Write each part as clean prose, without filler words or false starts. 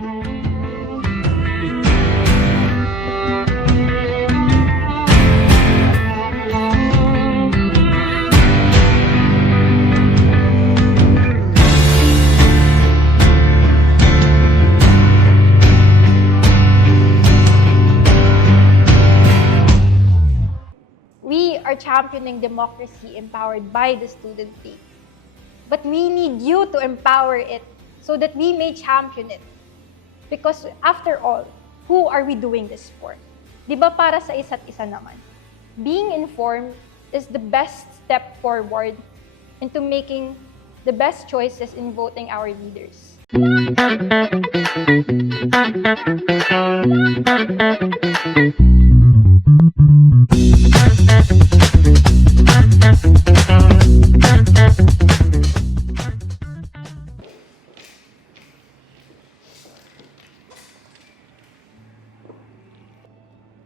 We are championing democracy empowered by the student faith. But we need you to empower it so that we may champion it. Because after all, who are we doing this for? Di ba para sa isa't isa naman? Being informed is the best step forward into making the best choices in voting our leaders.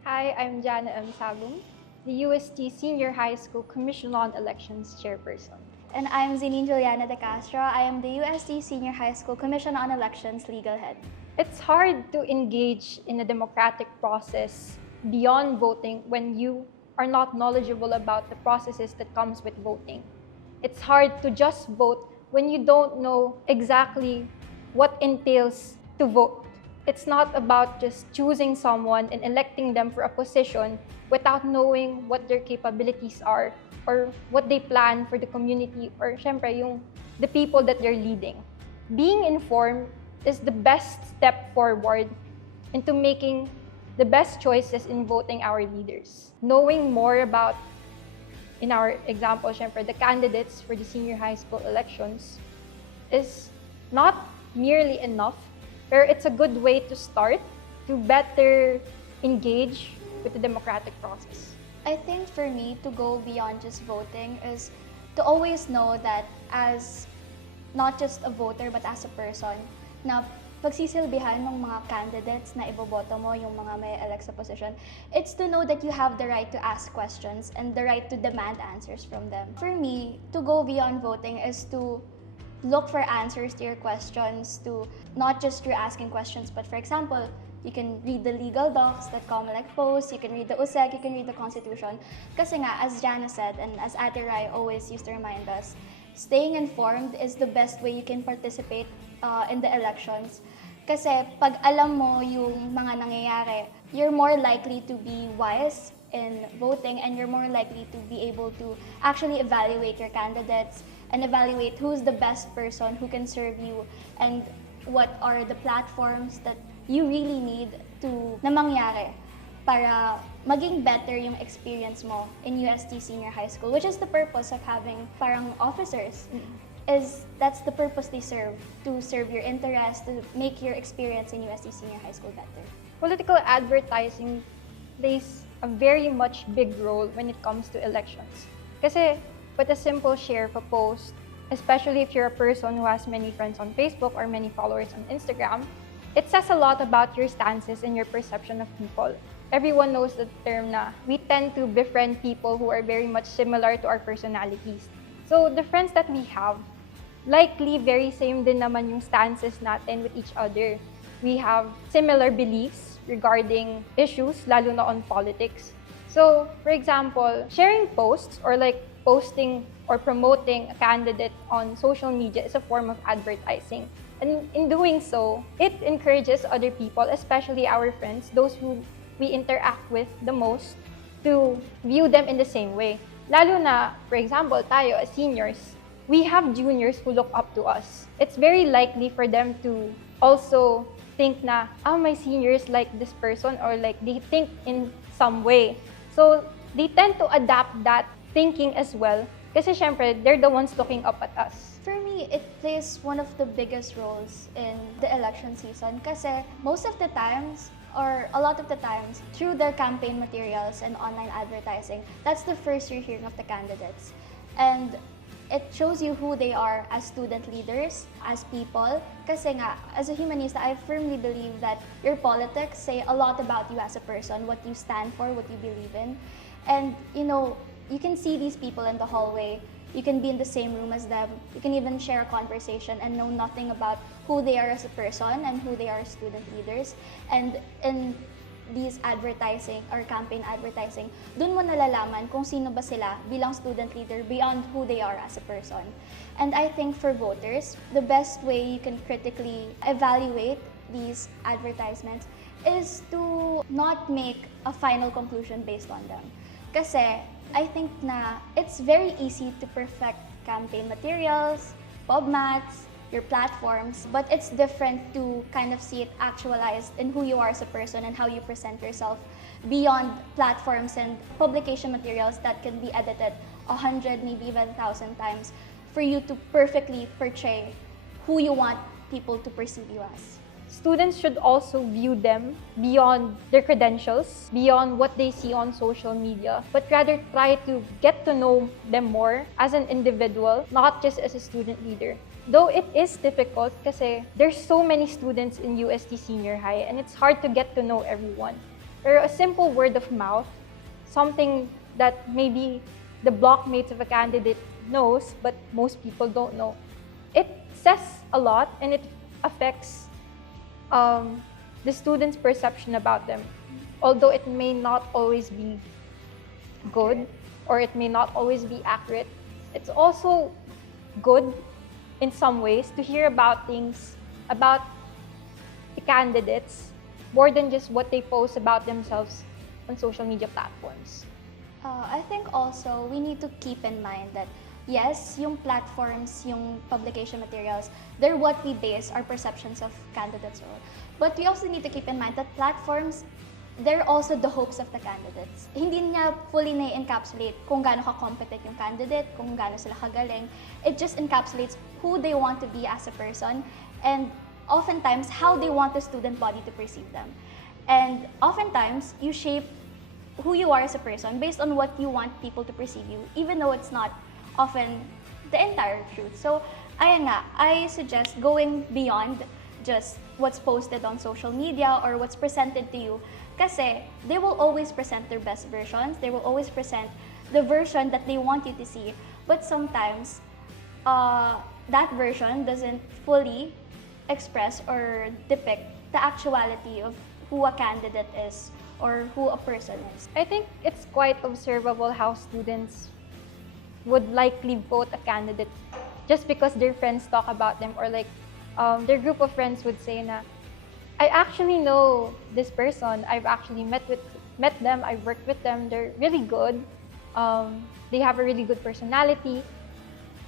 Hi, I'm Jana M. Sagum, the UST Senior High School Commission on Elections Chairperson. And I'm Zinine Juliana de Castro. I am the UST Senior High School Commission on Elections Legal Head. It's hard to engage in a democratic process beyond voting when you are not knowledgeable about the processes that comes with voting. It's hard to just vote when you don't know exactly what entails to vote. It's not about just choosing someone and electing them for a position without knowing what their capabilities are or what they plan for the community or syempre the people that they're leading. Being informed is the best step forward into making the best choices in voting our leaders. Knowing more about, in our example, syempre, the candidates for the senior high school elections is not merely enough, but it's a good way to start to better engage with the democratic process. I think for me, to go beyond just voting is to always know that as not just a voter but as a person, na pagsisilbihan ng mga candidates na iboboto mo, yung mga may elect sa position, it's to know that you have the right to ask questions and the right to demand answers from them. For me, to go beyond voting is to look for answers to your questions, to not just through asking questions, but for example, you can read the legal docs that COMELEC posts, you can read the USEC, you can read the Constitution. Kasi nga, as Jana said, and as Ate Rai always used to remind us, staying informed is the best way you can participate in the elections. Kasi pag alam mo yung mga nangyayari, you're more likely to be wise in voting and you're more likely to be able to actually evaluate your candidates and evaluate who's the best person who can serve you and what are the platforms that you really need na mangyari para maging better yung experience mo in UST Senior High School, which is the purpose of having parang officers. That's the purpose they serve, to serve your interests, to make your experience in UST Senior High School better. Political advertising plays a very much big role when it comes to elections. Kasi with a simple share of a post, especially if you're a person who has many friends on Facebook or many followers on Instagram, it says a lot about your stances and your perception of people. Everyone knows the term na we tend to befriend people who are very much similar to our personalities. So the friends that we have, likely very same din naman yung stances natin with each other. We have similar beliefs regarding issues, lalo na on politics. So, for example, sharing posts or like posting or promoting a candidate on social media is a form of advertising. And in doing so, it encourages other people, especially our friends, those who we interact with the most, to view them in the same way. Lalo na, for example, tayo as seniors, we have juniors who look up to us. It's very likely for them to also think na, my seniors like this person, or like they think in some way. So they tend to adapt that thinking as well kasi syempre, they're the ones looking up at us. For me, it plays one of the biggest roles in the election season kasi most of the times, or a lot of the times, through their campaign materials and online advertising, that's the first you're hearing of the candidates. And it shows you who they are as student leaders, as people. Kasi nga, as a humanista, I firmly believe that your politics say a lot about you as a person, what you stand for, what you believe in. And, you know, you can see these people in the hallway, you can be in the same room as them, you can even share a conversation and know nothing about who they are as a person and who they are as student leaders. And in these advertising or campaign advertising, dun mo nalalaman kung sino ba sila bilang student leader beyond who they are as a person. And I think for voters, the best way you can critically evaluate these advertisements is to not make a final conclusion based on them. Kasi I think na it's very easy to perfect campaign materials, PubMats, your platforms, but it's different to kind of see it actualized in who you are as a person and how you present yourself beyond platforms and publication materials that can be edited 100, maybe even 1,000 times for you to perfectly portray who you want people to perceive you as. Students should also view them beyond their credentials, beyond what they see on social media, but rather try to get to know them more as an individual, not just as a student leader. Though it is difficult kasi there's so many students in UST Senior High and it's hard to get to know everyone. Pero a simple word of mouth, something that maybe the blockmates of a candidate knows but most people don't know, it says a lot and it affects the students' perception about them. Although it may not always be good or it may not always be accurate, it's also good in some ways to hear about things about the candidates more than just what they post about themselves on social media platforms. I think also we need to keep in mind that yes, yung platforms, yung publication materials, they're what we base our perceptions of candidates on. But we also need to keep in mind that platforms, they're also the hopes of the candidates. Hindi niya fully na-encapsulate kung gaano ka-competent yung candidate, kung gaano sila kagaling. It just encapsulates who they want to be as a person and oftentimes how they want the student body to perceive them. And oftentimes, you shape who you are as a person based on what you want people to perceive you, even though it's not often the entire truth. So, ayan nga, I suggest going beyond just what's posted on social media or what's presented to you. Kasi they will always present their best versions. They will always present the version that they want you to see. But sometimes, that version doesn't fully express or depict the actuality of who a candidate is or who a person is. I think it's quite observable how students would likely vote a candidate just because their friends talk about them or like their group of friends would say na, I actually know this person, I've actually met them, I've worked with them, they're really good, they have a really good personality.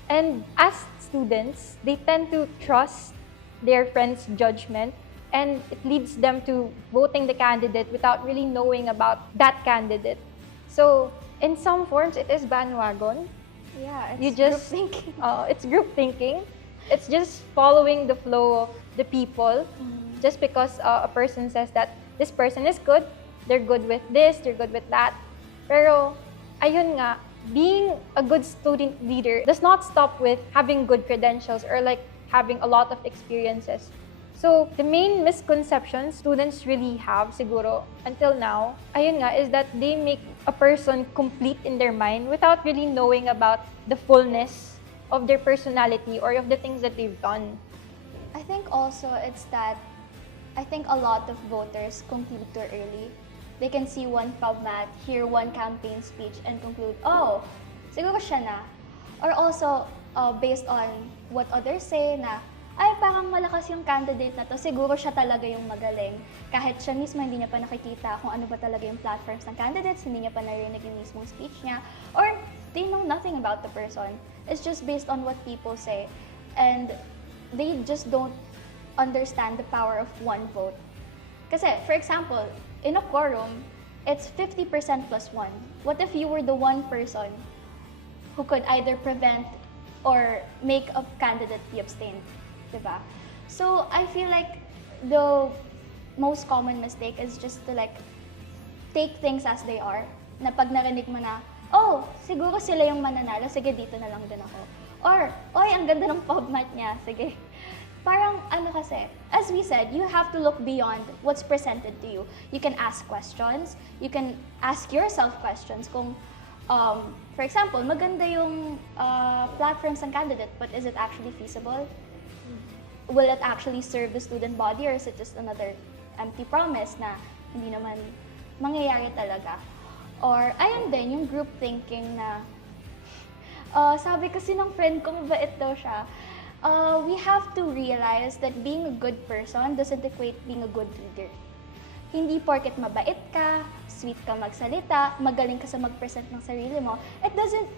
And as students, they tend to trust their friends' judgment and it leads them to voting the candidate without really knowing about that candidate. So in some forms, it is bandwagon. Yeah, it's You just, group thinking. It's group thinking. It's just following the flow of the people. Just because a person says that this person is good, they're good with this, they're good with that. Pero, ayun nga, being a good student leader does not stop with having good credentials or like having a lot of experiences. So, the main misconception students really have, siguro, until now, ayun nga, is that they make a person complete in their mind without really knowing about the fullness of their personality or of the things that they've done. I think also it's that I think a lot of voters conclude too early. They can see one PubMat, hear one campaign speech, and conclude, oh, siguro siya na. Or also, based on what others say na, ay, parang malakas yung candidate na to, siguro siya talaga yung magaling. Kahit siya mismo hindi niya pa nakikita kung ano ba talaga yung platforms ng candidates, hindi niya pa narinig yung mismong speech niya, or they know nothing about the person. It's just based on what people say. And they just don't understand the power of one vote. Kasi, for example, in a quorum, it's 50% plus 1. What if you were the one person who could either prevent or make a candidate be abstained? Diba? So, I feel like the most common mistake is just to like take things as they are. Na pag narinig mo na, oh, siguro sila yung mananalo, sige dito na lang din ako. Or, oy, ang ganda ng PubMat niya, sige. Parang ano kasi, as we said, you have to look beyond what's presented to you. You can ask questions, you can ask yourself questions kung For example, maganda yung platforms ng candidate, but is it actually feasible? Will it actually serve the student body, or is it just another empty promise na hindi naman mangyayari talaga? Or ayun din, yung group thinking na sabi kasi ng friend ko, mabait daw siya. We have to realize that being a good person doesn't equate being a good leader. Hindi porket mabait ka, sweet ka magsalita, magaling ka sa mag-present ng sarili mo, it doesn't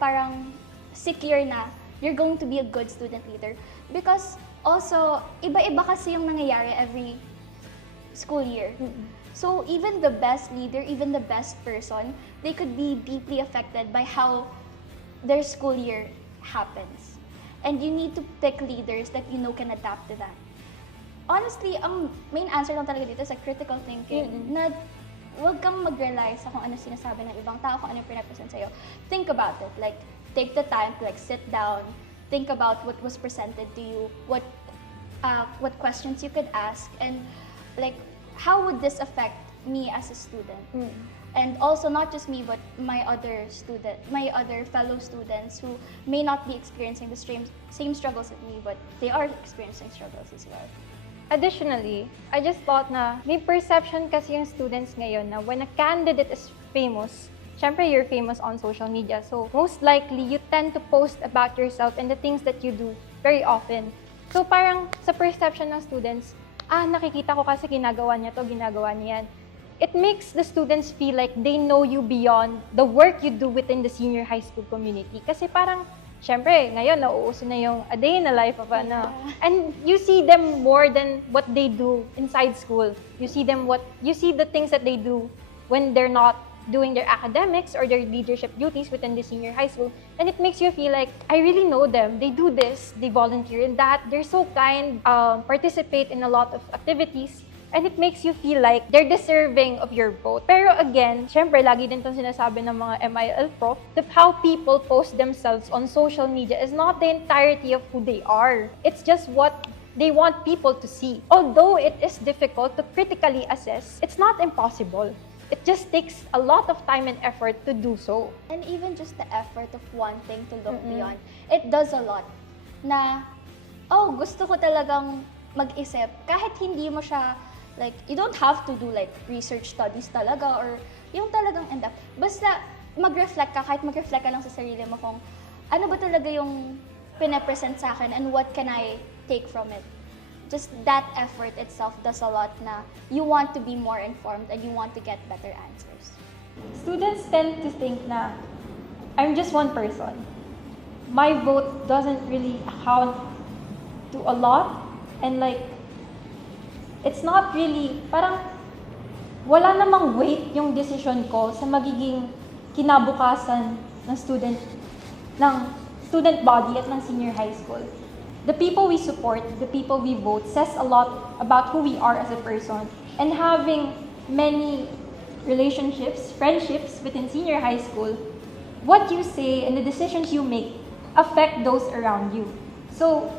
parang secure na you're going to be a good student leader. Because also, iba-iba kasi yung nangyayari every school year. So even the best leader, even the best person, they could be deeply affected by how their school year happens. And you need to pick leaders that you know can adapt to that. Honestly, ang main answer lang talaga dito sa critical thinking, na huwag kang mag-rely sa kung ano sinasabi ng ibang tao, kung ano yung pinapresent sa'yo. Think about it. Like, take the time to sit down, think about what was presented to you, what questions you could ask, and like, how would this affect me as a student? And also, not just me, but my other fellow students who may not be experiencing the same struggles as me, but they are experiencing struggles as well. Additionally, I just thought na may perception kasi yung students ngayon na when a candidate is famous, syempre you're famous on social media, so most likely you tend to post about yourself and the things that you do very often. So parang sa perception ng students, nakikita ko kasi ginagawa niya to, ginagawa niya yan. It makes the students feel like they know you beyond the work you do within the senior high school community. Kasi parang, syempre, ngayon, nauuso na yung a day in the life of ano. And you see them more than what they do inside school. You see the things that they do when they're not doing their academics or their leadership duties within the senior high school. And it makes you feel like, I really know them. They do this, they volunteer in that, they're so kind, participate in a lot of activities. And it makes you feel like they're deserving of your vote. Pero again, syempre, lagi din itong sinasabi ng mga MIL prof, that how people post themselves on social media is not the entirety of who they are. It's just what they want people to see. Although it is difficult to critically assess, it's not impossible. It just takes a lot of time and effort to do so. And even just the effort of wanting to look beyond, it does a lot. Na, gusto ko talagang mag-isip, kahit hindi mo siya, like, you don't have to do like research studies talaga or yung talagang end up. Basta mag-reflect ka, kahit mag-reflect ka lang sa sarili mo kung ano ba talaga yung pinapresent sa akin and what can I take from it. Just that effort itself does a lot na you want to be more informed and you want to get better answers. Students tend to think na I'm just one person. My vote doesn't really account to a lot, and like, it's not really, parang wala namang weight yung decision ko sa magiging kinabukasan ng student body at ng senior high school. The people we support, the people we vote, says a lot about who we are as a person. And having many relationships, friendships within senior high school, what you say and the decisions you make affect those around you. So,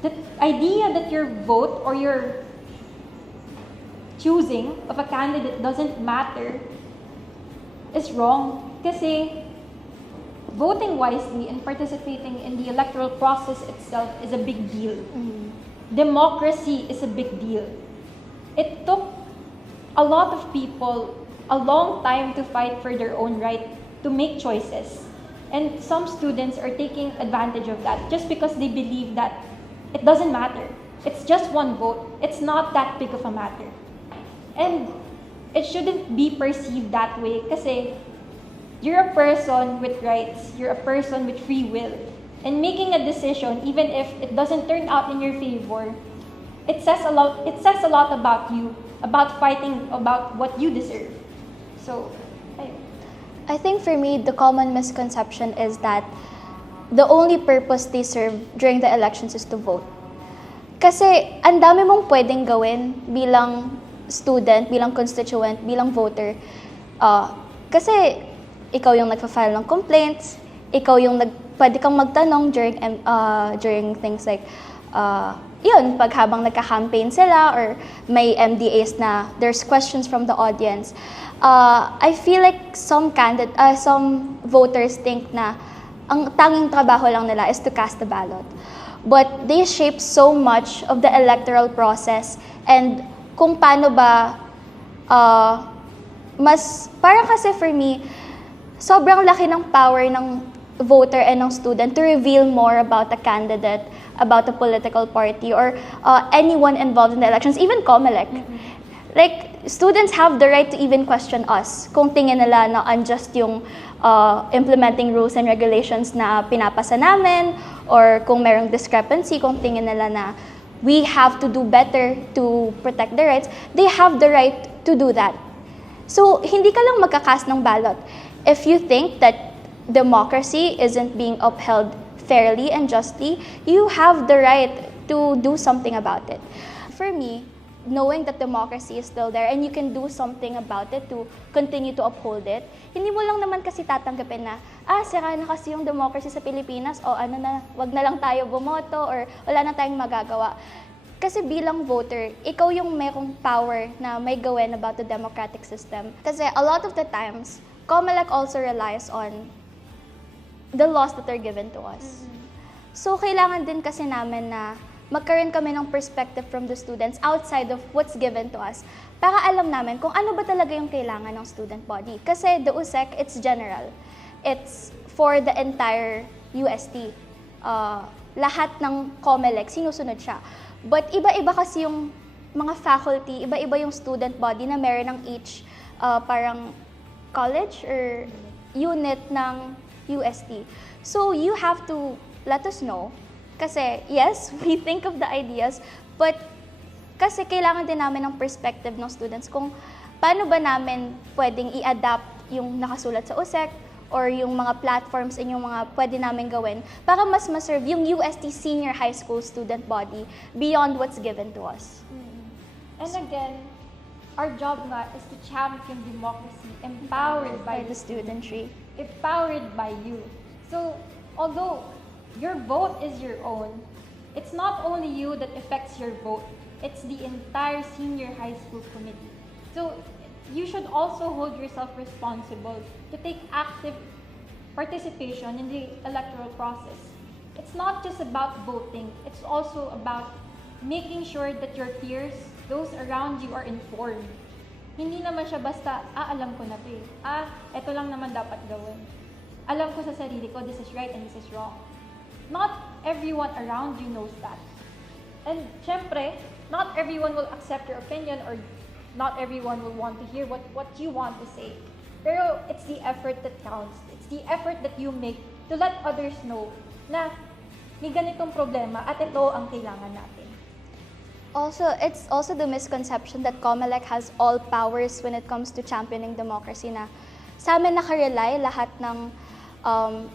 the idea that your vote or your choosing of a candidate doesn't matter is wrong. Kasi voting wisely and participating in the electoral process itself is a big deal. Democracy is a big deal. It took a lot of people a long time to fight for their own right to make choices. And some students are taking advantage of that just because they believe that it doesn't matter. It's just one vote. It's not that big of a matter. And it shouldn't be perceived that way kasi you're a person with rights. You're a person with free will. And making a decision, even if it doesn't turn out in your favor, it says a lot about you, about fighting about what you deserve. So, I think for me, the common misconception is that the only purpose they serve during the elections is to vote. Kasi ang dami mong pwedeng gawin bilang student, bilang constituent, bilang voter. Kasi ikaw yung nagfa-file ng complaints, ikaw yung pwede kang magtanong during things like yun, pag habang nagka-campaign sila or may MDAs na there's questions from the audience, I feel like some voters think na ang tanging trabaho lang nila is to cast the ballot. But they shape so much of the electoral process and kung paano ba parang kasi for me, sobrang laki ng power ng voter and ng student to reveal more about a candidate, about a political party, or anyone involved in the elections, even COMELEC. Like, students have the right to even question us kung tingin nila na unjust yung implementing rules and regulations na pinapasa namin, or kung merong discrepancy, kung tingin nila na we have to do better to protect their rights, they have the right to do that. So, hindi ka lang magkakast ng ballot. If you think that democracy isn't being upheld fairly and justly, you have the right to do something about it. For me, knowing that democracy is still there and you can do something about it to continue to uphold it, hindi mo lang naman kasi tatanggapin na, sira na kasi yung democracy sa Pilipinas, o ano na, wag na lang tayo bumoto, or wala na tayong magagawa. Kasi bilang voter, ikaw yung mayroong power na may gawin about the democratic system. Kasi a lot of the times, COMELEC also relies on the laws that are given to us. So, kailangan din kasi namin na magkaroon kami ng perspective from the students outside of what's given to us para alam namin kung ano ba talaga yung kailangan ng student body. Kasi the USEC, it's general. It's for the entire UST. Lahat ng COMELEC, sinusunod siya. But iba-iba kasi yung mga faculty, iba-iba yung student body na meron ng each parang college or unit ng UST. So you have to let us know. Kasi yes, we think of the ideas, but kasi kailangan din namin ng perspective ng students kung paano ba namin pwedeng i-adapt yung nakasulat sa USEC or yung mga platforms and yung mga pwede namin gawin para mas ma-serve yung UST senior high school student body beyond what's given to us. And again, our job nga is to champion democracy empowered by the studentry. Empowered by you. So, although your vote is your own, it's not only you that affects your vote, it's the entire senior high school committee. So, you should also hold yourself responsible to take active participation in the electoral process. It's not just about voting, it's also about making sure that your peers, those around you, are informed. Hindi naman siya basta, alam ko na to eh. Ito lang naman dapat gawin. Alam ko sa sarili ko, this is right and this is wrong. Not everyone around you knows that. And syempre, not everyone will accept your opinion, or not everyone will want to hear what you want to say. Pero it's the effort that counts. It's the effort that you make to let others know na may ganitong problema at ito ang kailangan natin. Also, it's also the misconception that COMELEC has all powers when it comes to championing democracy, na sa amin nakarely lahat ng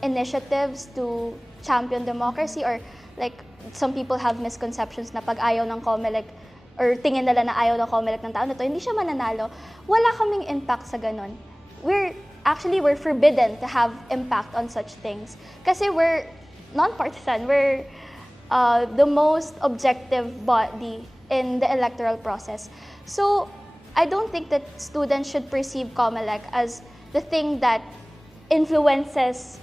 initiatives to champion democracy, or like some people have misconceptions na pag ayaw ng COMELEC or tingin nila na ayaw ng COMELEC ng tao na to, hindi siya mananalo. Wala kaming impact sa ganun. We're forbidden to have impact on such things. Kasi we're non-partisan. We're the most objective body in the electoral process. So, I don't think that students should perceive COMELEC as the thing that influences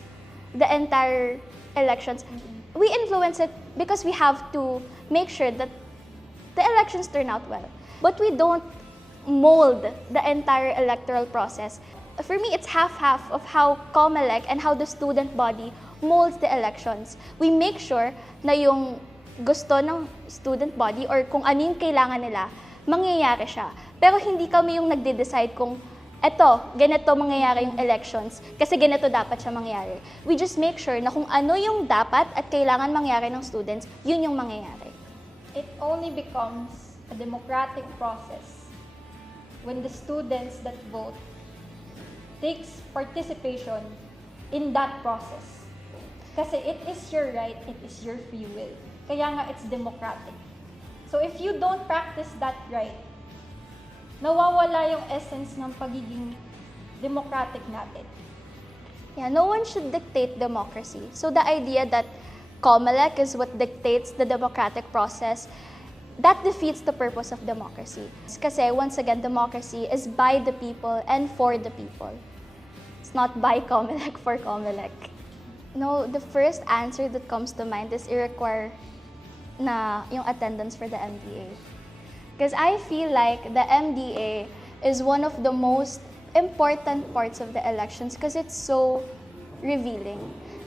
the entire elections. We influence it because we have to make sure that the elections turn out well. But we don't mold the entire electoral process. For me, it's half-half of how COMELEC and how the student body molds the elections. We make sure na yung gusto ng student body or kung ano yung kailangan nila, mangyayari siya. Pero hindi kami yung nagde-decide kung ganito mangyayari yung elections kasi ganito dapat siya mangyari. We just make sure na kung ano yung dapat at kailangan mangyari ng students, yun yung mangyayari. It only becomes a democratic process when the students that vote takes participation in that process. Kasi it is your right, it is your free will. Kaya nga it's democratic. So if you don't practice that right, nawawala yung essence ng pagiging democratic natin. Yeah, no one should dictate democracy. So the idea that COMELEC is what dictates the democratic process, that defeats the purpose of democracy. Kasi once again, democracy is by the people and for the people. It's not by COMELEC for COMELEC. No, the first answer that comes to mind is i-require na yung attendance for the MDA. Because I feel like the MDA is one of the most important parts of the elections because it's so revealing.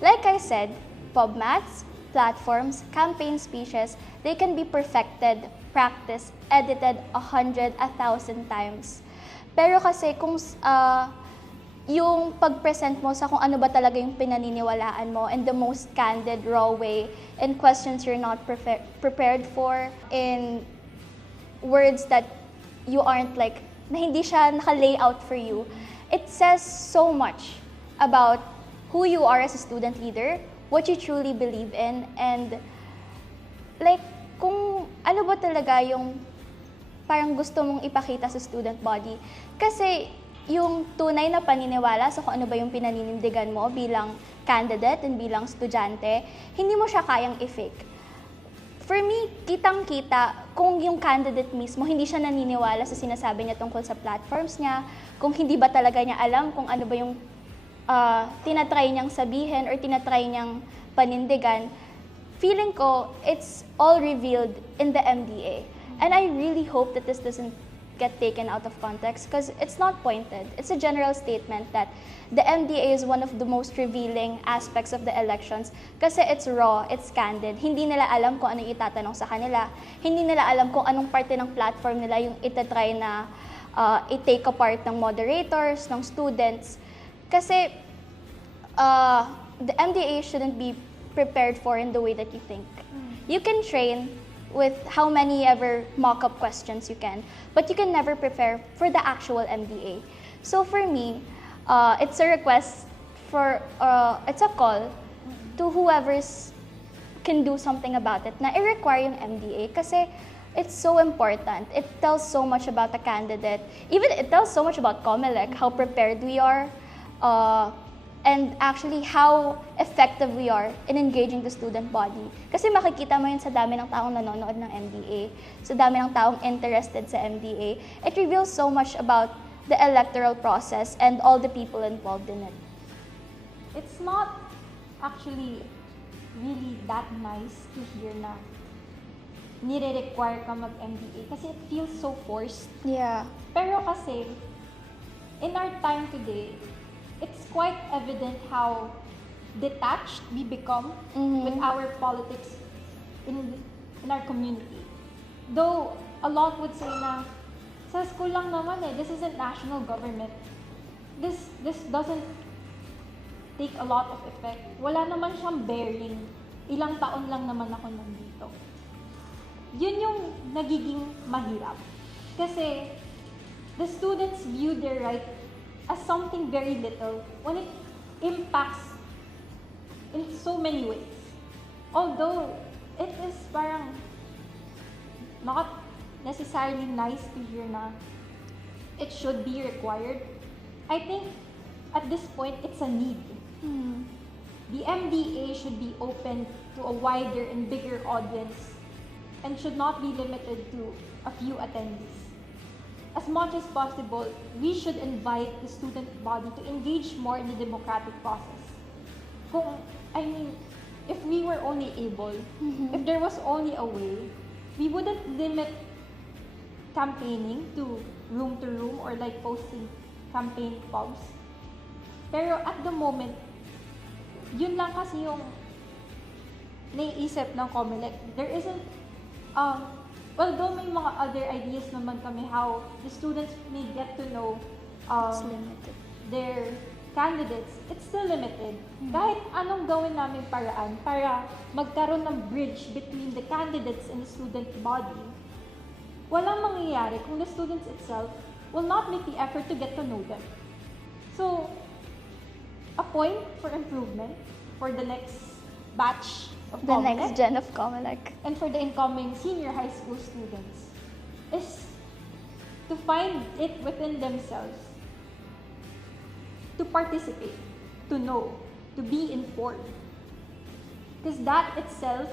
Like I said, PubMats, platforms, campaign speeches, they can be perfected, practiced, edited 100, 1,000 times. Pero kasi kung yung pag-present mo sa kung ano ba talaga yung pinaniniwalaan mo in the most candid, raw way, in questions you're not prepared for, in words that you aren't like, na hindi siya naka-layout for you, it says so much about who you are as a student leader, what you truly believe in, and like, kung ano ba talaga yung parang gusto mong ipakita sa student body. Kasi yung tunay na paniniwala sa kung ano ba yung pinaninindigan mo bilang candidate and bilang estudyante, hindi mo siya kayang i-fake. For me, kitang-kita kung yung candidate mismo hindi siya naniniwala sa sinasabi niya tungkol sa platforms niya, kung hindi ba talaga niya alam kung ano ba yung tinatry niyang sabihin or tinatry niyang panindigan, feeling ko it's all revealed in the MDA. And I really hope that this doesn't get taken out of context because it's not pointed. It's a general statement that the MDA is one of the most revealing aspects of the elections kasi it's raw, it's candid. Hindi nila alam kung anong itatanong sa kanila. Hindi nila alam kung anong parte ng platform nila yung itatry na i-take apart ng moderators, ng students. Kasi the MDA shouldn't be prepared for in the way that you think. You can train with how many ever mock-up questions you can, but you can never prepare for the actual MDA. So for me, it's a request for, it's a call to whoever's can do something about it na i-require yung MDA kasi it's so important. It tells so much about the candidate. Even it tells so much about COMELEC, how prepared we are, and actually how effective we are in engaging the student body. Kasi makikita mo yun sa dami ng taong nanonood ng MDA, sa dami ng taong interested sa MDA. It reveals so much about the electoral process and all the people involved in it. It's not actually really that nice to hear na nire-require ka mag-MDA kasi it feels so forced. Yeah. Pero kasi, in our time today, it's quite evident how detached we become with our politics in our community. Though a lot would say na sa school lang naman this isn't national government. This doesn't take a lot of effect. Wala naman siyang bearing. Ilang taon lang naman ako nandito. Yun yung nagiging mahirap. Kasi the students view their right as something very little when it impacts in so many ways. Although it is parang not necessarily nice to hear na it should be required, I think at this point it's a need. The MDA should be open to a wider and bigger audience and should not be limited to a few attendees. As much as possible, we should invite the student body to engage more in the democratic process. If we were only able, if there was only a way, we wouldn't limit campaigning to room or like posting campaign pubs. Pero at the moment, yun lang kasi yung naiisip ng COMELEC. There isn't, although may mga other ideas naman kami how the students may get to know their candidates, it's still limited. Kahit anong gawin namin paraan para magkaroon ng bridge between the candidates and the student body, walang mangyayari kung the students itself will not make the effort to get to know them. So, a point for improvement for the next batch of The COMELEC, next gen of COMELEC. and for the incoming senior high school students is to find it within themselves to participate, to know, to be informed. Because that itself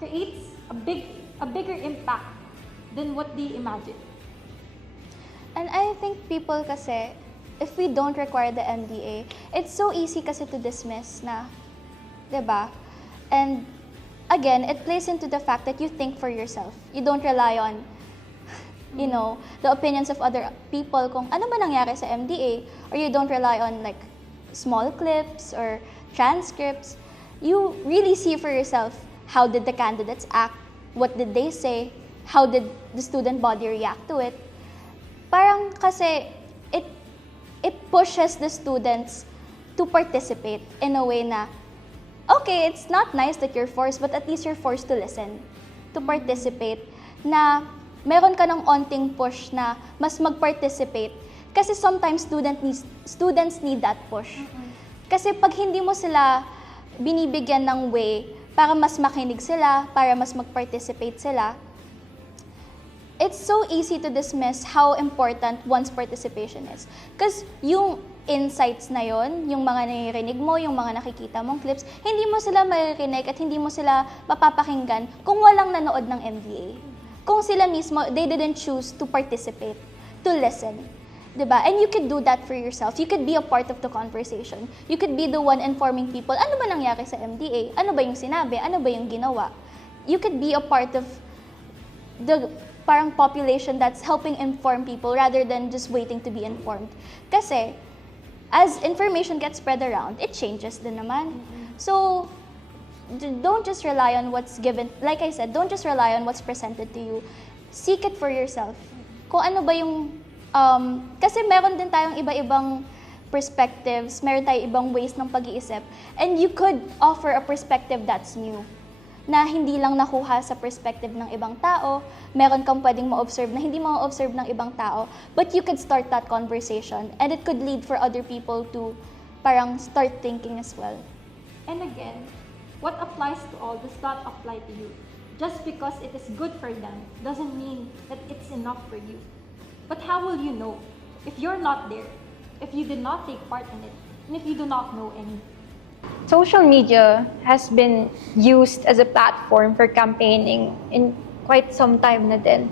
creates a bigger impact than what they imagine. And I think people kasi, if we don't require the MDA, it's so easy kasi to dismiss na, 'di ba? And again, it plays into the fact that you think for yourself. You don't rely on, you know, the opinions of other people kung ano ba nangyari sa MDA, or you don't rely on like small clips or transcripts. You really see for yourself, how did the candidates act? What did they say? How did the student body react to it? Parang kasi it pushes the students to participate in a way na, okay, it's not nice that you're forced, but at least you're forced to listen, to participate, na meron ka ng onting push na mas mag-participate. Kasi sometimes students need that push. Kasi pag hindi mo sila binibigyan ng way para mas makinig sila, para mas mag-participate sila, it's so easy to dismiss how important one's participation is. Because yung insights na yon, yung mga naririnig mo, yung mga nakikita mong clips, hindi mo sila maririnig at hindi mo sila mapapakinggan kung walang nanood ng MDA. Kung sila mismo, they didn't choose to participate, to listen. Diba? And you could do that for yourself. You could be a part of the conversation. You could be the one informing people, ano ba nangyari sa MDA? Ano ba yung sinabi? Ano ba yung ginawa? You could be a part of the parang population that's helping inform people rather than just waiting to be informed. Kasi, as information gets spread around, it changes din naman. So, don't just rely on what's given. Like I said, don't just rely on what's presented to you. Seek it for yourself. Kung ano ba yung, kasi meron din tayong iba-ibang perspectives, meron tayong ibang ways ng pag-iisip, and you could offer a perspective that's new, na hindi lang nakuha sa perspective ng ibang tao, meron kang pwedeng ma-observe na hindi ma-observe ng ibang tao, but you could start that conversation, and it could lead for other people to parang start thinking as well. And again, what applies to all does not apply to you. Just because it is good for them doesn't mean that it's enough for you. But how will you know if you're not there, if you did not take part in it, and if you do not know any? Social media has been used as a platform for campaigning in quite some time na din.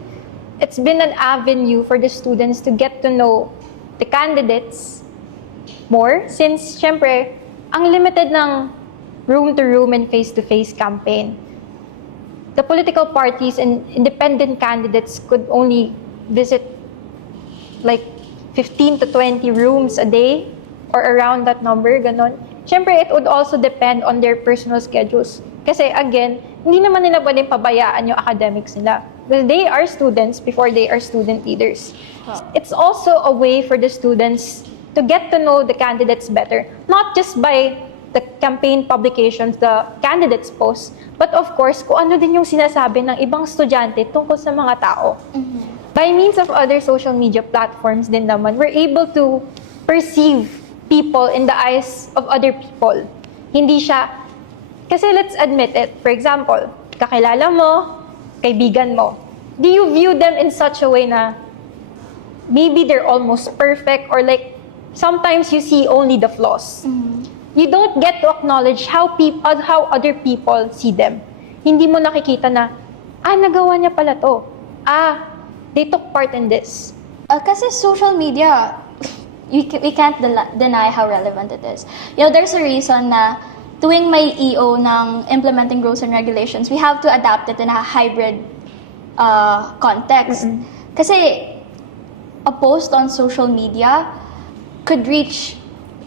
It's been an avenue for the students to get to know the candidates more since, syempre, ang limited ng room-to-room and face-to-face campaign. The political parties and independent candidates could only visit like 15 to 20 rooms a day or around that number, ganon. Siyempre, it would also depend on their personal schedules. Kasi again, hindi naman nila pwedeng pabayaan yung academics nila. Because they are students before they are student leaders. It's also a way for the students to get to know the candidates better. Not just by the campaign publications, the candidates post, but of course, kung ano din yung sinasabi ng ibang estudyante tungkol sa mga tao. By means of other social media platforms din naman, we're able to perceive people in the eyes of other people. Hindi siya, kasi let's admit it, for example, kakilala mo, kaibigan mo, do you view them in such a way na maybe they're almost perfect or like sometimes you see only the flaws. You don't get to acknowledge how other people see them. Hindi mo nakikita na, nagawa niya pala to. They took part in this. Kasi social media, we can't deny how relevant it is. You know, there's a reason na tuwing may EO ng implementing rules and regulations, we have to adapt it in a hybrid context. Kasi a post on social media could reach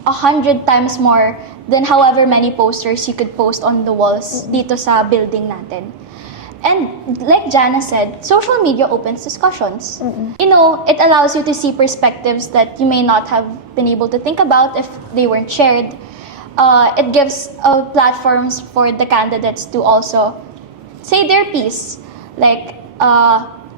100 times more than however many posters you could post on the walls dito sa building natin. And like Jana said, social media opens discussions. You know, it allows you to see perspectives that you may not have been able to think about if they weren't shared. It gives platforms for the candidates to also say their piece. Like,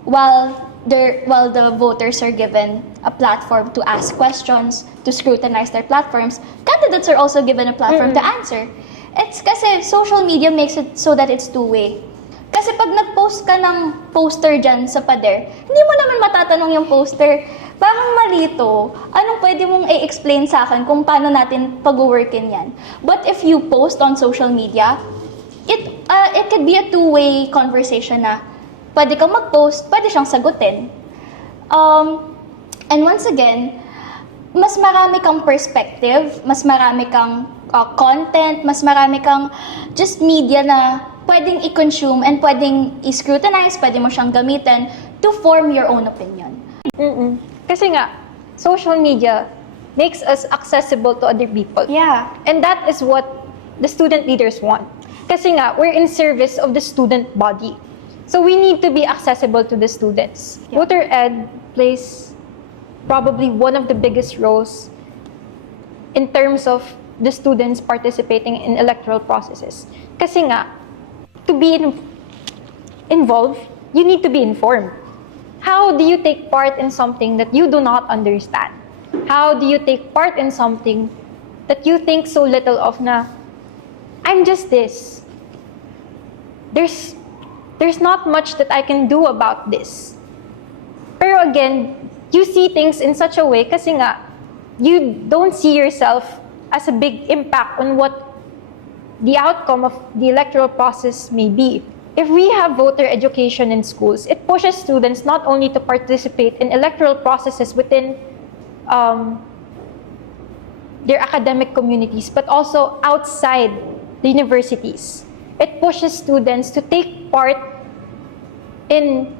while the voters are given a platform to ask questions, to scrutinize their platforms, candidates are also given a platform to answer. It's kasi social media makes it so that it's two-way. Kasi pag nag-post ka ng poster dyan sa pader, hindi mo naman matatanong yung poster Parang malito. Anong pwede mong i-explain sa akin kung paano natin pag-workin yan? But if you post on social media, it could be a two-way conversation na pwede kang mag-post, pwede siyang sagutin. And once again, mas marami kang perspective, mas marami kang content, mas marami kang just media na pwedeng i-consume and pwedeng i-scrutinize, pwede mo siyang gamitin to form your own opinion. Kasi nga, social media makes us accessible to other people. Yeah. And that is what the student leaders want. Kasi nga, we're in service of the student body. So we need to be accessible to the students. Yeah. Voter ed plays probably one of the biggest roles in terms of the students participating in electoral processes. Kasi nga, to be involved, you need to be informed. How do you take part in something that you do not understand? How do you take part in something that you think so little of na, I'm just this. There's not much that I can do about this. Pero again, you see things in such a way kasi nga, you don't see yourself as a big impact on what the outcome of the electoral process may be. If we have voter education in schools, it pushes students not only to participate in electoral processes within their academic communities, but also outside the universities. It pushes students to take part in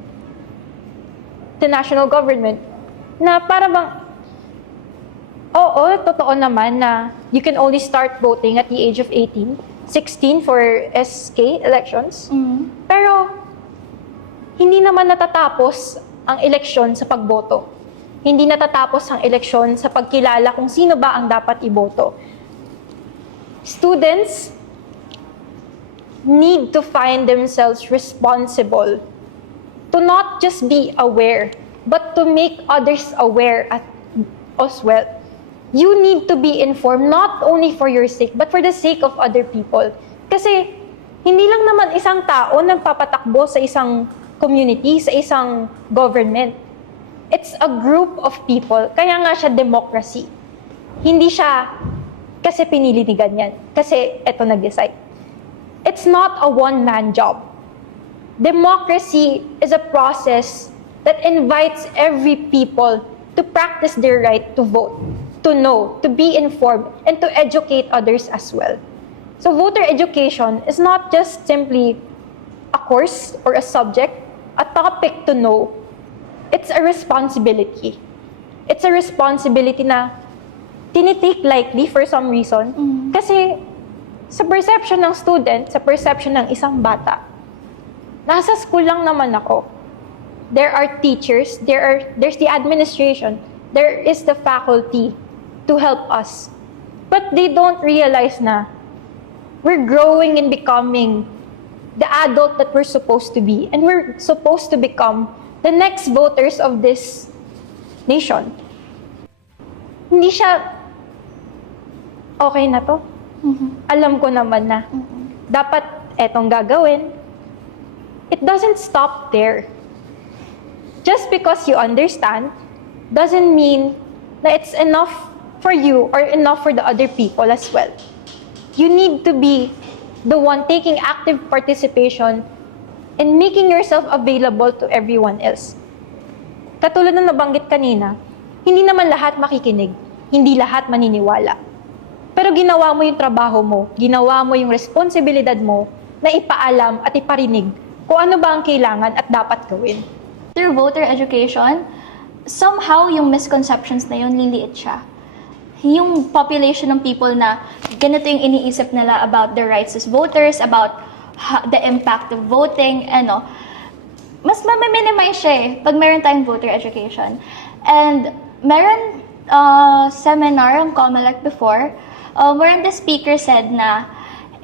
the national government. Na para bang, oo, totoo naman na you can only start voting at the age of 18, 16 for SK elections. Pero, hindi naman natatapos ang eleksyon sa pagboto. Hindi natatapos ang eleksyon sa pagkilala kung sino ba ang dapat iboto. Students need to find themselves responsible to not just be aware, but to make others aware as well. You need to be informed not only for your sake, but for the sake of other people. Kasi hindi lang naman isang tao nagpapatakbo sa isang community, sa isang government. It's a group of people. Kaya nga siya democracy. Hindi siya kasi pinili ni ganyan. Kasi eto nag-decide. It's not a one-man job. Democracy is a process that invites every people to practice their right to vote, to know, to be informed, and to educate others as well. So voter education is not just simply a course or a subject, a topic to know. It's a responsibility. It's a responsibility na tinitake lightly for some reason. Kasi sa perception ng student, sa perception ng isang bata, nasa school lang naman ako. There are teachers, there's the administration, there is the faculty to help us. But they don't realize na we're growing and becoming the adult that we're supposed to be. And we're supposed to become the next voters of this nation. Hindi siya, okay na to. Alam ko naman na dapat etong gagawin. It doesn't stop there. Just because you understand doesn't mean that it's enough for you or enough for the other people as well. You need to be the one taking active participation and making yourself available to everyone else. Katulad ng nabanggit kanina, hindi naman lahat makikinig, hindi lahat maniniwala. Pero ginawa mo yung trabaho mo, ginawa mo yung responsibilidad mo na ipaalam at iparinig kung ano ba ang kailangan at dapat gawin. Through voter education, somehow yung misconceptions na yun, liliit siya. Yung population ng people na ganito yung iniisip nila about their rights as voters, about the impact of voting, mas ma-minimize siya pag meron tayong voter education. And meron seminar ang COMELEC before, wherein the speaker said na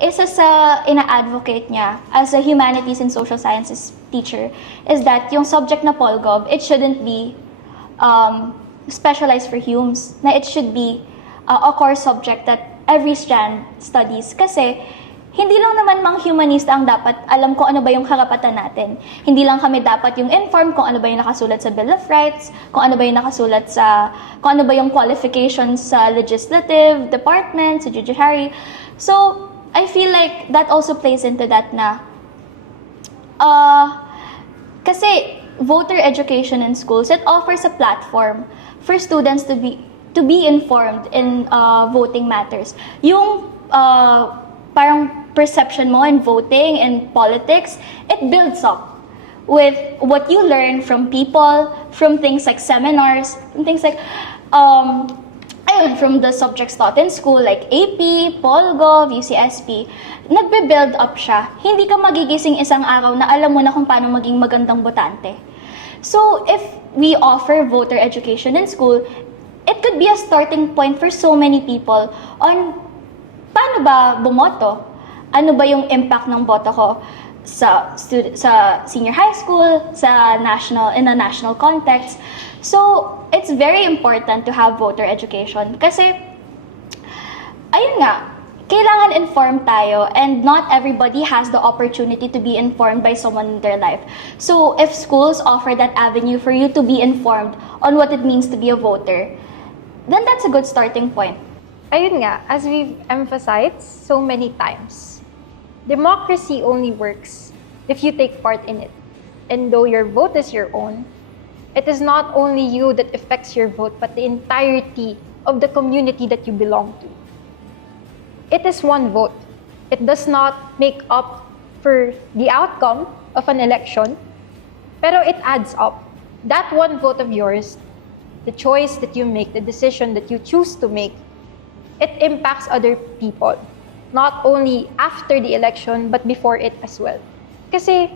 isa sa ina-advocate niya as a humanities and social sciences teacher is that yung subject na Polgov, it shouldn't be specialized for Humes, na it should be a core subject that every strand studies. Kasi hindi lang naman mga humanista ang dapat alam kung ano ba yung karapatan natin. Hindi lang kami dapat yung inform kung ano ba yung nakasulat sa Bill of Rights, kung ano ba yung nakasulat sa, kung ano ba yung qualifications sa legislative department, sa judiciary. So, I feel like that also plays into that na, kasi voter education in schools, it offers a platform for students to be informed in voting matters. Yung parang perception mo in voting and politics, it builds up with what you learn from people, from things like seminars, from things like, from the subjects taught in school like AP, Polgov, UCSP. Nagbe-build up siya. Hindi ka magigising isang araw na alam mo na kung paano maging magandang botante. So, if we offer voter education in school, it could be a starting point for so many people on paano ba bumoto? Ano ba yung impact ng boto ko sa senior high school, in a national context. So, it's very important to have voter education kasi ayun nga, kailangan informed tayo and not everybody has the opportunity to be informed by someone in their life. So, if schools offer that avenue for you to be informed on what it means to be a voter, then that's a good starting point. Ayun nga, as we've emphasized so many times, democracy only works if you take part in it. And though your vote is your own, it is not only you that affects your vote, but the entirety of the community that you belong to. It is one vote. It does not make up for the outcome of an election, pero it adds up. That one vote of yours, the choice that you make, the decision that you choose to make, it impacts other people. Not only after the election, but before it as well. Kasi,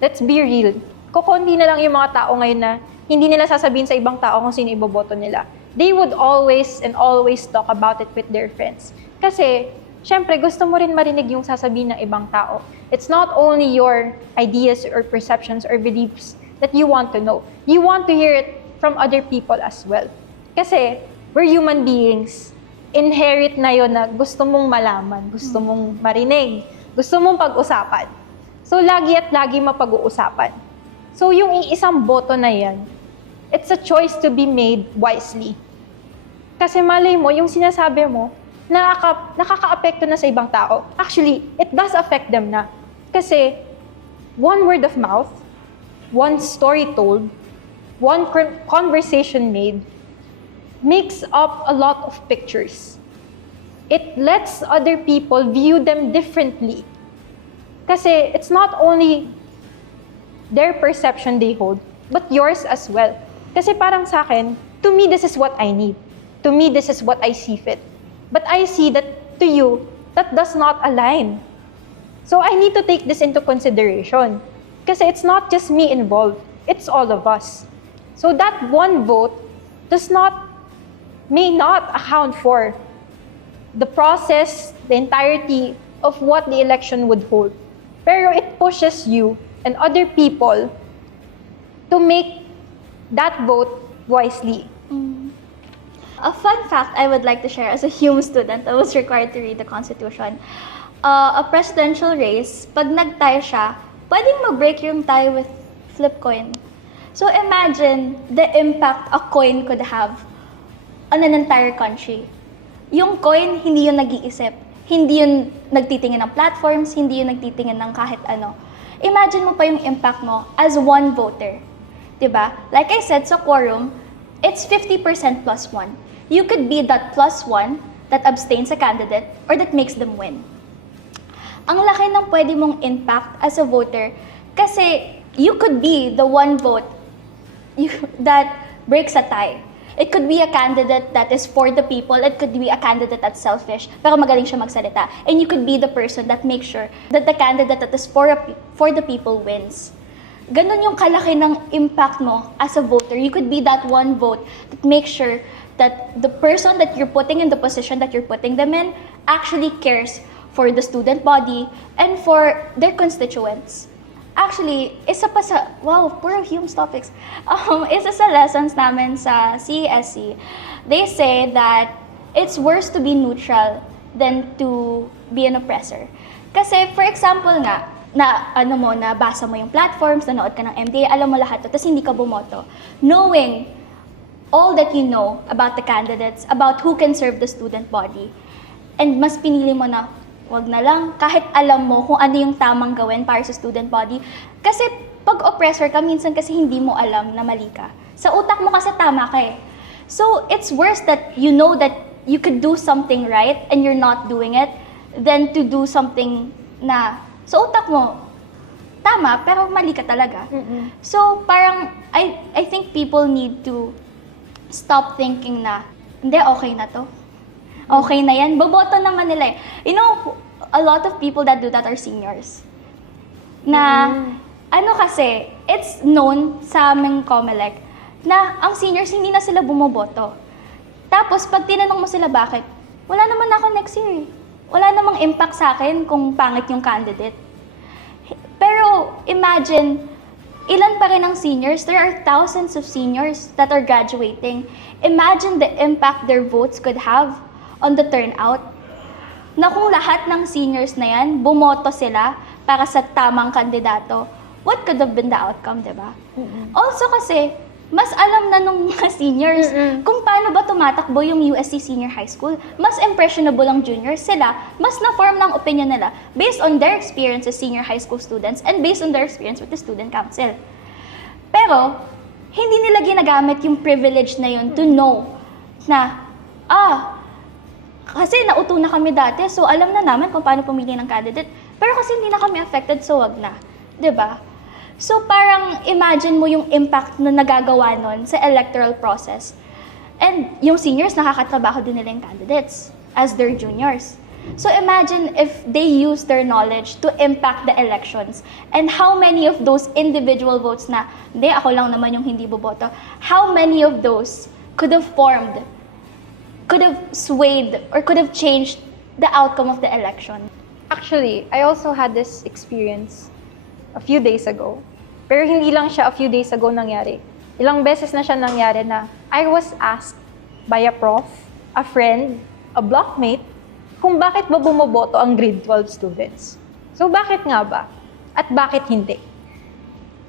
let's be real, kukunti na lang yung mga tao ngayon na hindi nila sasabihin sa ibang tao kung sino iboboto nila. They would always talk about it with their friends. Kasi, syempre, gusto mo rin marinig yung sasabihin ng ibang tao. It's not only your ideas or perceptions or beliefs that you want to know. You want to hear it from other people as well. Kasi, we're human beings. Inherit na yun na gusto mong malaman, gusto mong marinig, gusto mong pag-usapan. So, lagi at lagi mapag-uusapan. So, yung iisang boto na yan, it's a choice to be made wisely. Kasi malay mo, yung sinasabi mo, nakaka-apekto na sa ibang tao. Actually, it does affect them na. Kasi, one word of mouth, one story told, one conversation made, makes up a lot of pictures. It lets other people view them differently. Kasi it's not only their perception they hold, but yours as well. Kasi parang sa akin, to me, this is what I need. To me, this is what I see fit. But I see that to you, that does not align. So I need to take this into consideration. Kasi it's not just me involved, it's all of us. So that one vote may not account for the process, the entirety of what the election would hold. Pero it pushes you and other people to make that vote wisely. A fun fact I would like to share as a Hume student that was required to read the Constitution. A presidential race, pag nag-tie siya, pwedeng mag-break yung tie with flip coin. So imagine the impact a coin could have on an entire country. Yung coin, hindi yun nag-iisip. Hindi yun nagtitingin ng platforms, hindi yun nagtitingin ng kahit ano. Imagine mo pa yung impact mo as one voter. Diba? Like I said, sa quorum, it's 50% plus 1. You could be that plus 1 that abstains a candidate or that makes them win. Ang laki ng pwede mong impact as a voter kasi you could be the one vote that breaks a tie. It could be a candidate that is for the people. It could be a candidate that's selfish, pero magaling siya magsalita. And you could be the person that makes sure that the candidate that is for the people wins. Ganon yung kalaki ng impact mo as a voter. You could be that one vote that makes sure that the person that you're putting in the position that you're putting them in actually cares for the student body and for their constituents. Actually, isa pa sa, wow, puro Hume's topics. Isa sa lessons namin sa CESC, they say that it's worse to be neutral than to be an oppressor. Kasi, for example nga, nabasa mo yung platforms, nanood ka ng MDA, alam mo lahat to, tapos hindi ka bumoto. Knowing all that you know about the candidates, about who can serve the student body, and mas pinili mo na, wag na lang, kahit alam mo kung ano yung tamang gawin para sa student body. Kasi pag oppressor ka, minsan kasi hindi mo alam na mali ka. Sa utak mo kasi tama ka eh. So, it's worse that you know that you could do something right and you're not doing it than to do something na sa utak mo tama pero mali ka talaga. So, parang I think people need to stop thinking na hindi, okay na to. Okay na yan. Boboto naman nila eh. You know, a lot of people that do that are seniors. Na, ano kasi, it's known sa aming COMELEC na ang seniors hindi na sila bumoboto. Tapos, pag tinanong mo sila bakit, wala naman ako next year eh. Wala namang impact sa akin kung pangit yung candidate. Pero, imagine, ilan pa rin ang seniors? There are thousands of seniors that are graduating. Imagine the impact their votes could have on the turnout. Na kung lahat ng seniors na yan, bumoto sila para sa tamang kandidato, what could have been the outcome, diba? Also kasi, mas alam na nung mga seniors kung paano ba tumatakbo yung USC Senior High School. Mas impressionable ang juniors sila, mas na-form ng opinion nila based on their experience as senior high school students and based on their experience with the student council. Pero, hindi nila ginagamit yung privilege na yun to know na, kasi nauto na kami dati, so alam na namin kung paano pumili ng candidate. Pero kasi hindi na kami affected, so wag na. 'Di ba? So parang imagine mo yung impact na nagagawa nun sa electoral process. And yung seniors, nakakatrabaho din nila yung candidates as their juniors. So imagine if they use their knowledge to impact the elections. And how many of those individual votes na, hindi, ako lang naman yung hindi boboto, how many of those could have formed, could have swayed, or could have changed the outcome of the election? Actually, I also had this experience a few days ago. Pero hindi lang siya a few days ago nangyari. Ilang beses na siya nangyari na I was asked by a prof, a friend, a blockmate, kung bakit ba bumoboto ang grade 12 students. So bakit nga ba? At bakit hindi?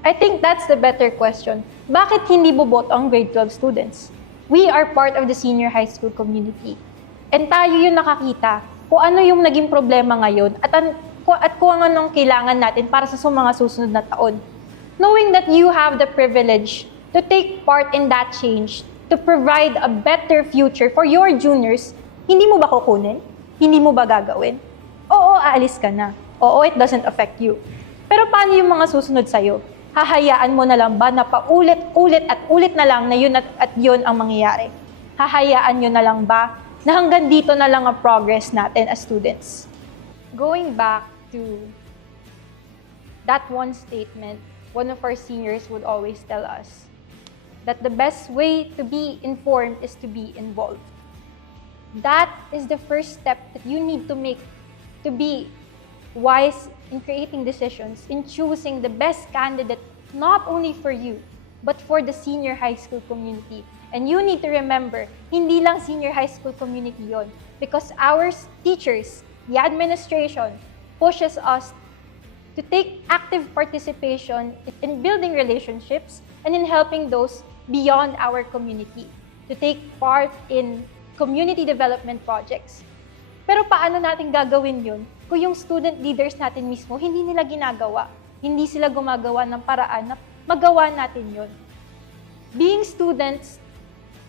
I think that's the better question. Bakit hindi boboto ang grade 12 students? We are part of the senior high school community. And tayo yung nakakita kung ano yung naging problema ngayon at kung anong kailangan natin para sa mga susunod na taon. Knowing that you have the privilege to take part in that change, to provide a better future for your juniors, hindi mo ba kukunin? Hindi mo ba gagawin? Oo, aalis ka na. Oo, it doesn't affect you. Pero paano yung mga susunod sa'yo? Hahayaan mo na lang ba na paulit-ulit at ulit na lang na yun at yun ang mangyayari? Hahayaan nyo na lang ba na hanggang dito na lang ang progress natin as students? Going back to that one statement, one of our seniors would always tell us that the best way to be informed is to be involved. That is the first step that you need to make to be wise in creating decisions, in choosing the best candidate, not only for you, but for the senior high school community. And you need to remember, hindi lang senior high school community yon, because our teachers, the administration, pushes us to take active participation in building relationships and in helping those beyond our community, to take part in community development projects. Pero paano natin gagawin yun kung yung student leaders natin mismo hindi nila ginagawa, hindi sila gumagawa ng paraan na magawa natin yun? Being students,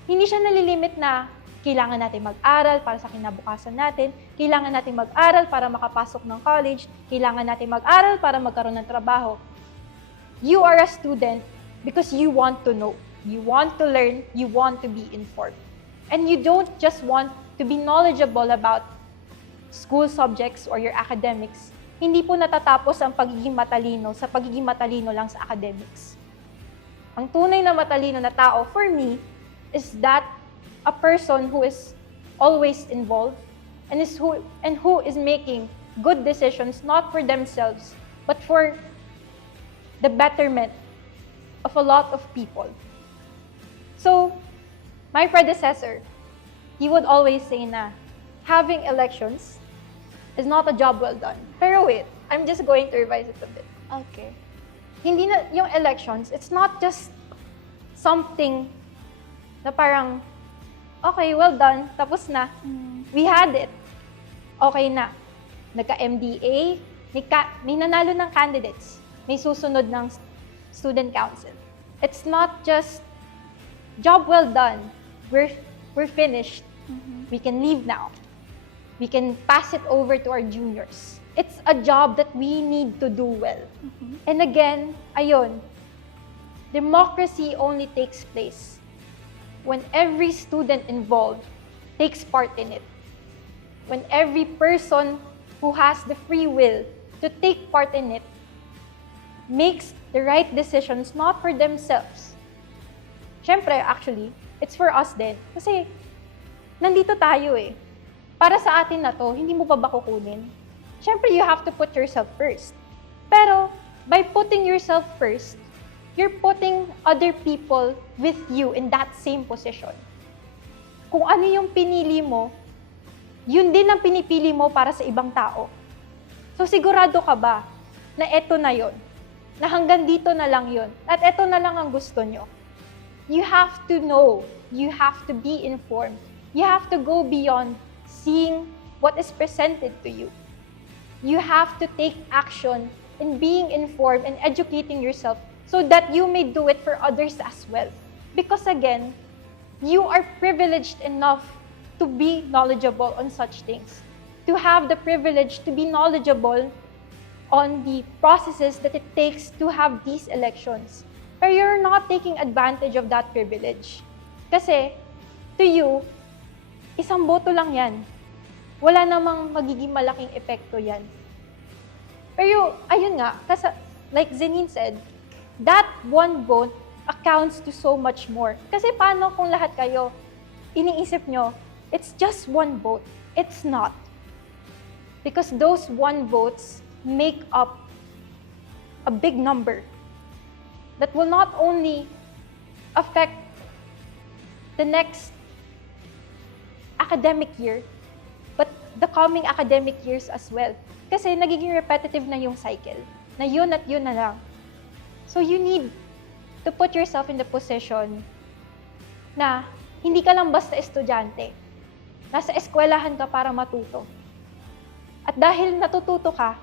hindi siya nalilimit na kailangan natin mag-aral para sa kinabukasan natin, kailangan natin mag-aral para makapasok ng college, kailangan natin mag-aral para magkaroon ng trabaho. You are a student because you want to know, you want to learn, you want to be informed. And you don't just want to be knowledgeable about school subjects or your academics. Hindi po natatapos ang pagiging matalino sa pagiging matalino lang sa academics. Ang tunay na matalino na tao, for me, is that a person who is always involved and who is making good decisions not for themselves but for the betterment of a lot of people. So, my predecessor, he would always say na having elections is not a job well done. Pero wait, I'm just going to revise it a bit. Okay. Hindi na, yung elections, it's not just something na parang, okay, well done, tapos na. We had it. Okay na. Nagka-MDA, may nanalo ng candidates, may susunod ng student council. It's not just job well done. We're finished. We can leave now. We can pass it over to our juniors. It's a job that we need to do well. And again, ayun, democracy only takes place when every student involved takes part in it. When every person who has the free will to take part in it makes the right decisions, not for themselves. Siyempre, actually, it's for us din. Kasi, nandito tayo eh. Para sa atin na to, hindi mo pa ba kukunin? Siyempre, you have to put yourself first. Pero, by putting yourself first, you're putting other people with you in that same position. Kung ano yung pinili mo, yun din ang pinipili mo para sa ibang tao. So, sigurado ka ba na eto na yun? Na hanggang dito na lang yun? At eto na lang ang gusto nyo? You have to know. You have to be informed. You have to go beyond seeing what is presented to you. You have to take action in being informed and educating yourself so that you may do it for others as well. Because again, you are privileged enough to be knowledgeable on such things, to have the privilege to be knowledgeable on the processes that it takes to have these elections. But you're not taking advantage of that privilege. Kasi, to you, isang boto lang yan. Wala namang magiging malaking epekto yan. Pero, ayun nga, kasi, like Zenine said, that one vote accounts to so much more. Kasi paano kung lahat kayo, iniisip nyo, it's just one vote. It's not. Because those one votes make up a big number that will not only affect the next academic year, but the coming academic years as well. Kasi nagiging repetitive na yung cycle, na yun at yun na lang. So you need to put yourself in the position na hindi ka lang basta estudyante. Nasa eskwelahan ka para matuto. At dahil natututo ka,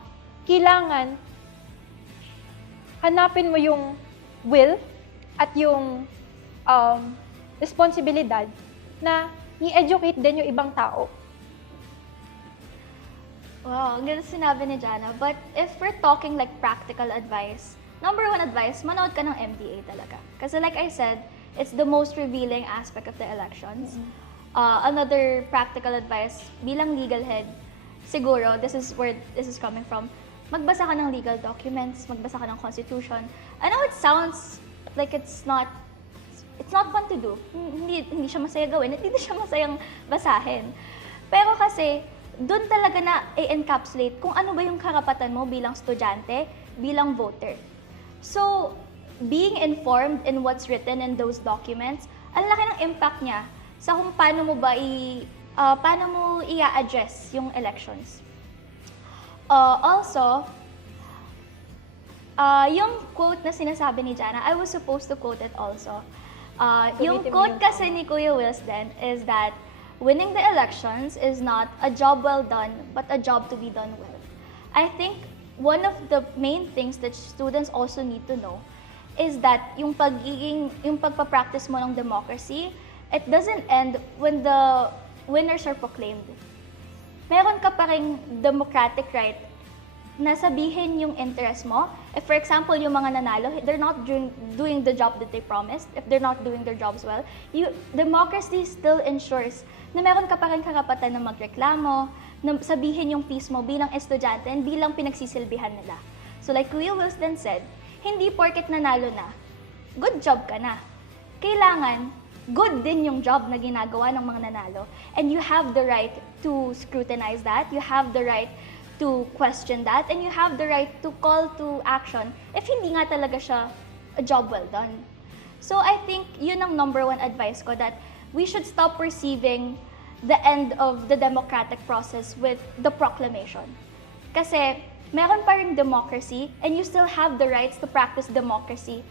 kailangan hanapin mo yung will at yung responsibilidad na i-educate din yung ibang tao. Wow, ang ganda sinabi ni Jana. But if we're talking like practical advice, number one advice, manood ka ng MDA talaga. Kasi like I said, it's the most revealing aspect of the elections. Another practical advice, bilang legal head, siguro, this is where this is coming from, magbasa ka ng legal documents, magbasa ka ng constitution. I know it sounds like it's not fun to do. Hindi siya masaya gawin, hindi siya masayang basahin. Pero kasi, doon talaga na i-encapsulate kung ano ba yung karapatan mo bilang estudyante, bilang voter. So, being informed in what's written in those documents, ang laki ng impact niya sa kung paano mo i-address yung elections. Also, yung quote na sinasabi ni Jana, I was supposed to quote it also. Yung quote kasi ni Kuya Wills then is that winning the elections is not a job well done, but a job to be done well. I think one of the main things that students also need to know is that yung pagpapractice mo ng democracy, it doesn't end when the winners are proclaimed. Meron ka pa ring democratic right na sabihin yung interest mo. If for example, yung mga nanalo, they're not doing the job that they promised, if they're not doing their jobs well, democracy still ensures na meron ka pa rin karapatan na magreklamo, na sabihin yung piece mo bilang estudyante and bilang pinagsisilbihan nila. So like Kuya Wills then said, hindi porket nanalo na, good job ka na. Kailangan, good din yung job na ginagawa ng mga nanalo. And you have the right to scrutinize that, you have the right to question that, and you have the right to call to action if hindi nga talaga siya a job well done. So I think yun ang number one advice ko, that we should stop perceiving the end of the democratic process with the proclamation. Kasi meron pa ring democracy and you still have the rights to practice democracy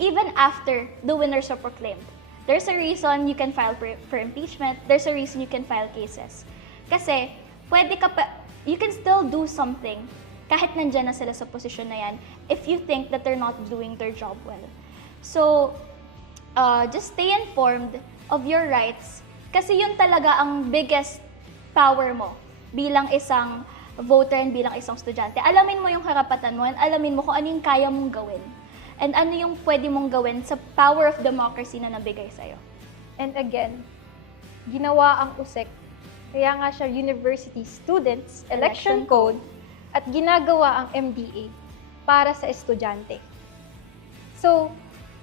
even after the winners are proclaimed. There's a reason you can file for impeachment. There's a reason you can file cases. Kasi you can still do something kahit nandyan na sila sa posisyon na yan if you think that they're not doing their job well. So, just stay informed of your rights kasi yun talaga ang biggest power mo bilang isang voter and bilang isang estudyante. Alamin mo yung karapatan mo and alamin mo kung ano yung kaya mong gawin and ano yung pwede mong gawin sa power of democracy na nabigay sa'yo. And again, ginawa ang USEC, kaya nga siya University Students Election Code at ginagawa ang MDA para sa estudyante. So,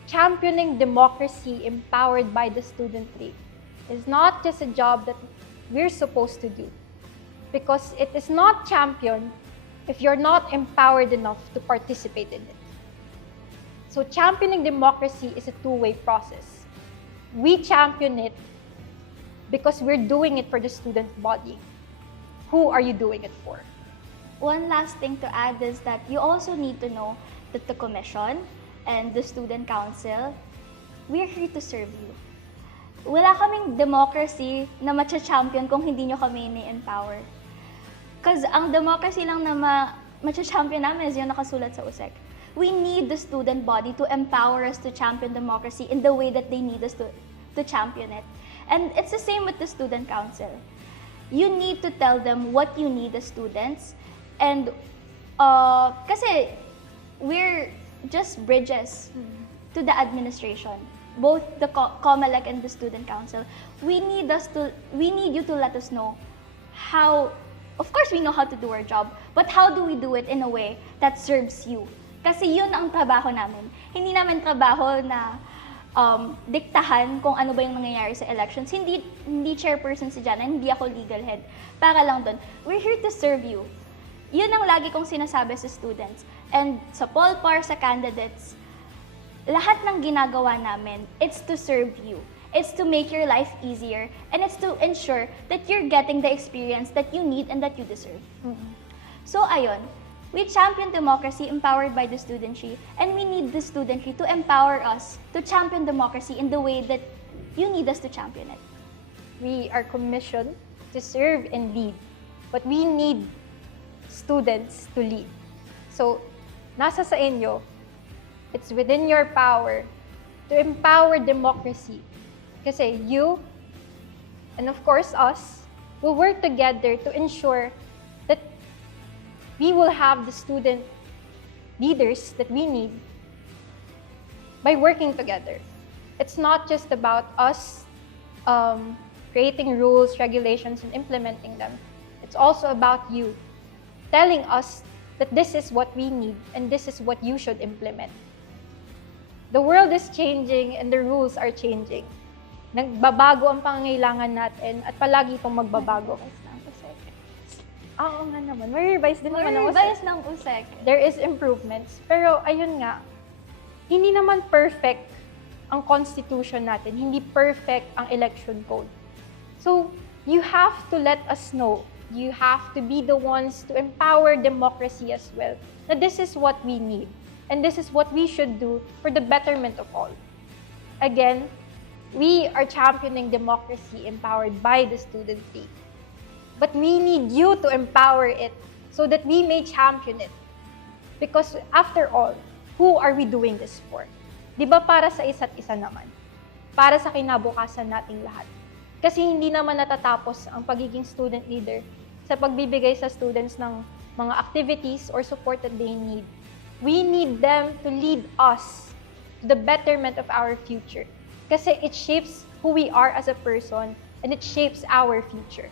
championing democracy empowered by the studentry is not just a job that we're supposed to do. Because it is not championed if you're not empowered enough to participate in it. So championing democracy is a two-way process. We champion it because we're doing it for the student body. Who are you doing it for? One last thing to add is that you also need to know that the commission and the student council, we're here to serve you. Wala kaming democracy na matcha-champion kung hindi nyo kami ni-empower. Because ang democracy lang na matcha-champion namin is yung nakasulat sa USEC. We need the student body to empower us to champion democracy in the way that they need us to champion it. And it's the same with the student council. You need to tell them what you need as students. And kasi we're just bridges to the administration. Both the COMELEC and the student council. We need you to let us know how, of course we know how to do our job, but how do we do it in a way that serves you? Kasi yun ang trabaho namin. Hindi namin trabaho na diktahan kung ano ba yung nangyayari sa elections. Hindi chairperson si Jana, hindi ako legal head. Para lang doon, we're here to serve you. Yun ang lagi kong sinasabi sa students. And sa poll par, sa candidates, lahat ng ginagawa namin, it's to serve you. It's to make your life easier. And it's to ensure that you're getting the experience that you need and that you deserve. Mm-hmm. So ayun, we champion democracy empowered by the studentry, and we need the studentry to empower us to champion democracy in the way that you need us to champion it. We are commissioned to serve and lead, but we need students to lead. So, nasa sa inyo, it's within your power to empower democracy. Kasi you, and of course us, will work together to ensure that we will have the student leaders that we need by working together. It's not just about us creating rules, regulations, and implementing them. It's also about you telling us that this is what we need and this is what you should implement. The world is changing and the rules are changing. Nagbabago ang pangangailangan natin at palagi itong magbabago. Oo nga naman. May-revise din naman ang May-revise ng USEC. There is improvements. Pero ayun nga, hindi naman perfect ang constitution natin. Hindi perfect ang election code. So, you have to let us know. You have to be the ones to empower democracy as well. That this is what we need. And this is what we should do for the betterment of all. Again, we are championing democracy empowered by the studentry. But we need you to empower it so that we may champion it. Because after all, who are we doing this for? Di ba para sa isa't isa naman? Para sa kinabukasan nating lahat. Kasi hindi naman natatapos ang pagiging student leader sa pagbibigay sa students ng mga activities or support that they need. We need them to lead us to the betterment of our future. Kasi it shapes who we are as a person and it shapes our future.